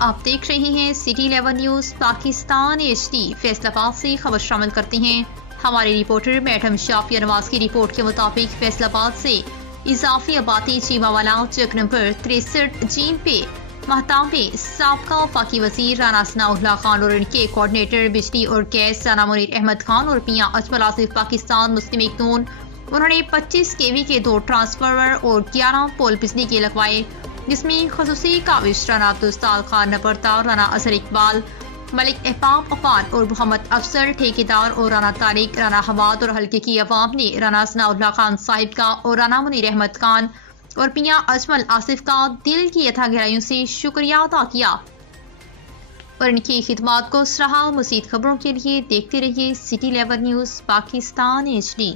آپ دیکھ رہے ہیں city 11 news Pakistan HD۔ Faisal آباد سے خبر شامل کرتے ہیں۔ ہمارے رپورٹر میڈم شافیہ نواز کی رپورٹ کے مطابق فیصل آباد سے اضافی آبادی چیمہ والا چک نمبر 63 جین پہ مہتاب میں سابقہ وفاقی وزیر رانا ثناء اللہ خان اور ان کے کوآرڈینیٹر بجلی اور گیس رانا منیر احمد خان اور میاں اجمل آصف پاکستان مسلم لیگ نون، انہوں نے 25 kV کے 2 ٹرانسفارمر اور 11 پول بجلی کے لگوائے، جس میں خصوصی کاوش رانا عبدالستار خان نپرتا، رانا اظہر اقبال، ملک احباب عفان اور محمد افضل ٹھیکیدار اور رانا طارق، رانا حماد اور حلقے کی عوام نے رانا ثناء اللہ خان صاحب کا اور رانا منیر احمد خان اور میاں اجمل آصف کا دل کی اتھا گہرائیوں سے شکریہ ادا کیا اور ان کی خدمات کو سراہا۔ مزید خبروں کے لیے دیکھتے رہیے سٹی 11 نیوز پاکستان HD۔